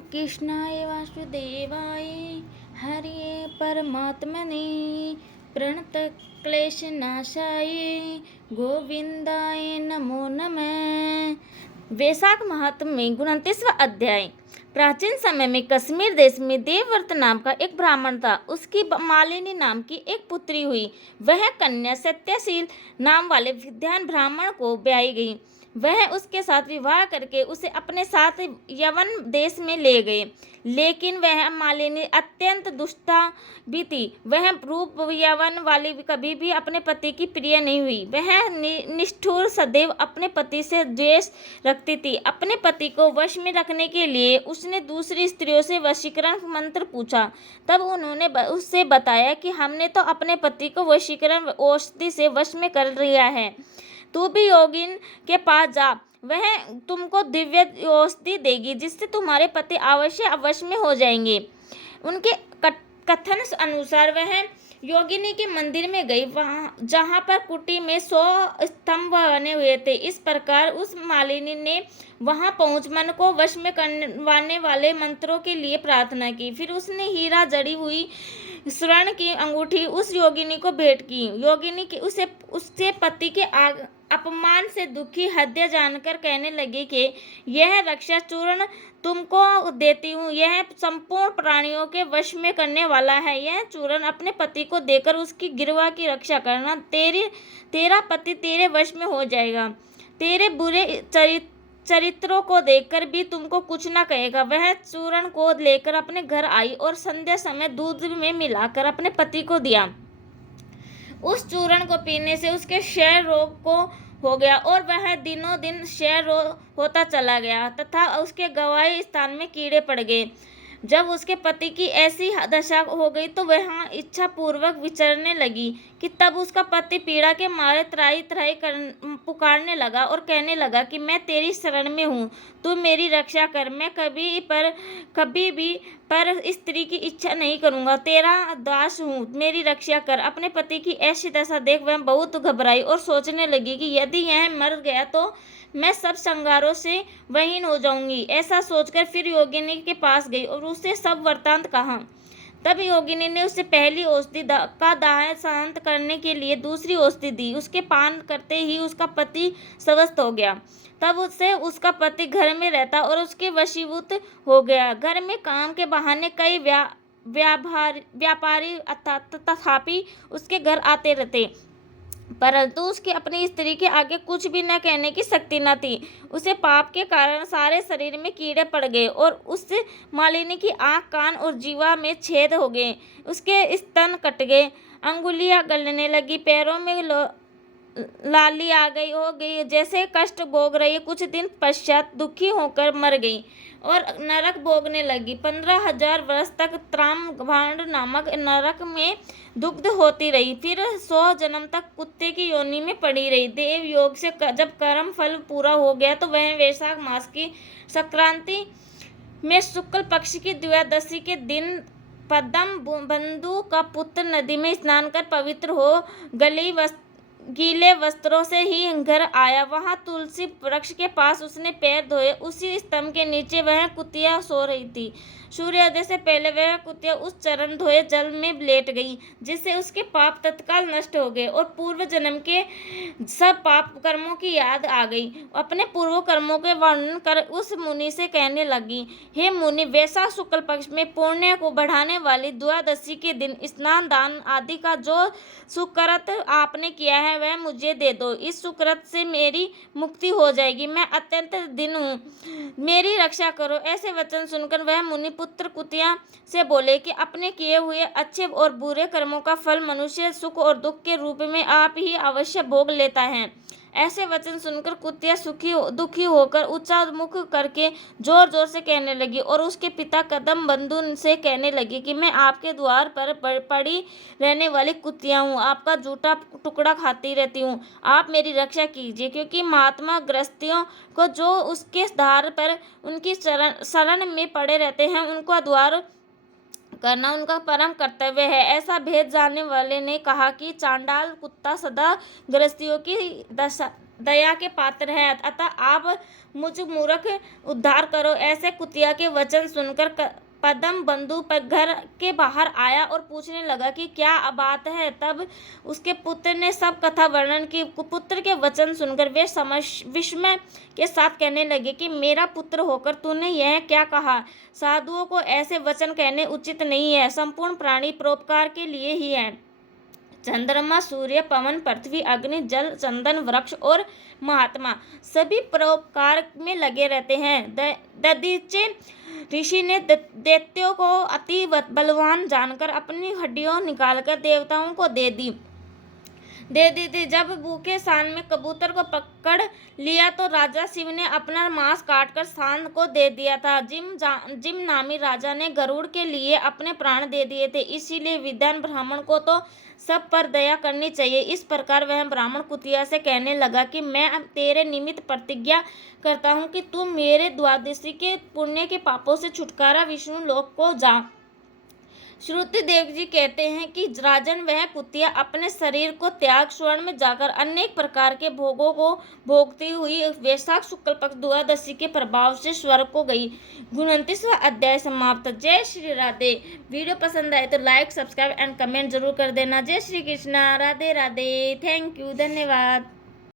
कृष्णाय वासुदेवाय हरिये परमात्मने प्रणतक्लेशनाशाय गोविंदाय नमो नमः। वैशाख महात्म में 29वां अध्याय। प्राचीन समय में कश्मीर देश में देवव्रत नाम का एक ब्राह्मण था। उसकी मालिनी नाम की एक पुत्री हुई। वह कन्या सत्यशील नाम वाले विद्वान ब्राह्मण को ब्याही गई। वह उसके साथ विवाह करके उसे अपने साथ यवन देश में ले गए। लेकिन वह मालिनी अत्यंत दुष्टा भी थी। वह रूप यवन वाली कभी भी अपने पति की प्रिय नहीं हुई। वह निष्ठुर सदैव अपने पति से द्वेष रखती थी। अपने पति को वश में रखने के लिए उसने दूसरी स्त्रियों से वशीकरण मंत्र पूछा। तब उन्होंने उससे बताया कि हमने तो अपने पति को वशीकरण औषधि से वश में कर लिया है। तू भी योगिन के पास जा, वह तुमको दिव्य औषधि देगी जिससे तुम्हारे पति अवश्य अवश्य में हो जाएंगे। उनके कथन अनुसार वह योगिनी के मंदिर में गई, वहाँ जहाँ पर कुटी में 100 स्तंभ बने हुए थे। इस प्रकार उस मालिनी ने वहाँ पहुँच मन को वश में करवाने वाले मंत्रों के लिए प्रार्थना की। फिर उसने हीरा जड़ी हुई स्वर्ण की अंगूठी उस योगिनी को भेंट की। योगिनी के उसके पति के अपमान से दुखी हृदय जानकर कहने लगी कि यह रक्षा चूर्ण तुमको देती हूँ। यह संपूर्ण प्राणियों के वश में करने वाला है। यह चूर्ण अपने पति को देकर उसकी गिरवा की रक्षा करना। तेरा पति तेरे वश में हो जाएगा। तेरे बुरे चरित्रों को देखकर भी तुमको कुछ न कहेगा। वह चूर्ण को लेकर अपने घर आई और संध्या समय दूध में मिलाकर अपने पति को दिया। उस चूर्ण को पीने से उसके क्षय रोग को हो गया और वह दिनों दिन क्षय होता चला गया तथा उसके गवाही स्थान में कीड़े पड़ गए। जब उसके पति की ऐसी दशा हो गई तो वह इच्छा पूर्वक विचरने लगी कि तब उसका पति पीड़ा के मारे त्राही त्राही पुकारने लगा और कहने लगा कि मैं तेरी शरण में हूँ, तू मेरी रक्षा कर। मैं कभी भी पर स्त्री की इच्छा नहीं करूँगा, तेरा दास हूँ, मेरी रक्षा कर। अपने पति की ऐसी दशा देख वह बहुत घबराई और सोचने लगी कि यदि यह मर गया तो मैं सब श्रृंगारों से वहीन हो जाऊंगी। ऐसा सोचकर फिर योगिनी के पास गई और उससे सब वृत्तांत कहा। तब योगिनी ने उसे पहली औषधि का दाह शांत करने के लिए दूसरी औषधि दी। उसके पान करते ही उसका पति स्वस्थ हो गया। तब उससे उसका पति घर में रहता और उसके वशीभूत हो गया। घर में काम के बहाने कई व्यापारी तथापि उसके घर आते रहते, परंतु उसकी अपनी स्त्री के आगे कुछ भी न कहने की शक्ति न थी। उसे पाप के कारण सारे शरीर में कीड़े पड़ गए और उससे मालिनी की आँख, कान और जीवा में छेद हो गए। उसके स्तन कट गए, अंगुलियां गलने लगी, पैरों में लाली आ गई हो गई, जैसे कष्ट भोग रही। कुछ दिन पश्चात दुखी होकर मर गई और नरक भोगने लगी। 15,000 वर्ष तक त्रामभांड नामक नरक में दुग्ध होती रही। फिर 100 जन्म तक कुत्ते की योनि में पड़ी रही। देव योग से जब कर्म फल पूरा हो गया तो वह वैशाख मास की संक्रांति में शुक्ल पक्ष की द्वादशी के दिन पद्म बंधु का पुत्र नदी में स्नान कर पवित्र हो गीले वस्त्रों से ही घर आया। वहां तुलसी वृक्ष के पास उसने पैर धोए। उसी स्तंभ के नीचे वह कुतिया सो रही थी। सूर्योदय से पहले वह कुतिया उस चरण धोए जल में लेट गई, जिससे उसके पाप तत्काल नष्ट हो गए और पूर्व जन्म के सब पाप कर्मों की याद आ गई। अपने पूर्व कर्मों के वर्णन कर उस मुनि से कहने लगी, हे मुनि, वैशाख शुक्ल पक्ष में पुण्य को बढ़ाने वाली द्वादशी के दिन स्नान दान आदि का जो सुकृत आपने किया है वह मुझे दे दो। इस सुकृत से मेरी मुक्ति हो जाएगी। मैं अत्यंत दीन हूँ, मेरी रक्षा करो। ऐसे वचन सुनकर वह मुनि पुत्र कुतिया से बोले कि अपने किए हुए अच्छे और बुरे कर्मों का फल मनुष्य सुख और दुख के रूप में आप ही अवश्य भोग लेता है। ऐसे वचन सुनकर कुतिया दुखी होकर ऊंचा मुख करके जोर जोर से कहने लगी और उसके पिता कदम बंधु से कहने लगी कि मैं आपके द्वार पर पड़ी रहने वाली कुतिया हूँ, आपका जूठा टुकड़ा खाती रहती हूँ। आप मेरी रक्षा कीजिए, क्योंकि महात्मा गृहस्थियों को जो उसके द्वार पर उनकी शरण में पड़े रहते हैं उनका द्वार करना उनका परम कर्तव्य है। ऐसा भेद जानने वाले ने कहा कि चांडाल कुत्ता सदा गृहस्थियों की दया के पात्र है, अतः आप मुझ मूर्ख उद्धार करो। ऐसे कुतिया के वचन सुनकर पद्म बंधु पर घर के बाहर आया और पूछने लगा कि क्या बात है। तब उसके पुत्र ने सब कथा वर्णन की। पुत्र के वचन सुनकर वे विस्मय के साथ कहने लगे कि मेरा पुत्र होकर तूने यह क्या कहा। साधुओं को ऐसे वचन कहने उचित नहीं है। संपूर्ण प्राणी परोपकार के लिए ही है। चंद्रमा, सूर्य, पवन, पृथ्वी, अग्नि, जल, चंदन, वृक्ष और महात्मा सभी परोपकार में लगे रहते हैं। दधीचि ऋषि ने दैत्यों को अति बलवान जानकर अपनी हड्डियां निकालकर देवताओं को दे दी थी। जब भूखे सान में कबूतर को पकड़ लिया तो राजा शिव ने अपना मांस काटकर सांड को दे दिया था। जिम नामी राजा ने गरुड़ के लिए अपने प्राण दे दिए थे। इसीलिए विद्वान ब्राह्मण को तो सब पर दया करनी चाहिए। इस प्रकार वह ब्राह्मण कुतिया से कहने लगा कि मैं तेरे निमित्त प्रतिज्ञा करता हूँ कि तू मेरे द्वादशी के पुण्य के पापों से छुटकारा विष्णु लोक को जा। श्रुति देव जी कहते हैं कि राजन वह कुतिया अपने शरीर को त्याग स्वर्ण में जाकर अनेक प्रकार के भोगों को भोगती हुई वैशाख शुक्ल पक्ष द्वादशी के प्रभाव से स्वर्ग को गई। 29वां अध्याय समाप्त। जय श्री राधे। वीडियो पसंद आए तो लाइक, सब्सक्राइब एंड कमेंट जरूर कर देना। जय श्री कृष्णा। राधे राधे। Thank you. धन्यवाद।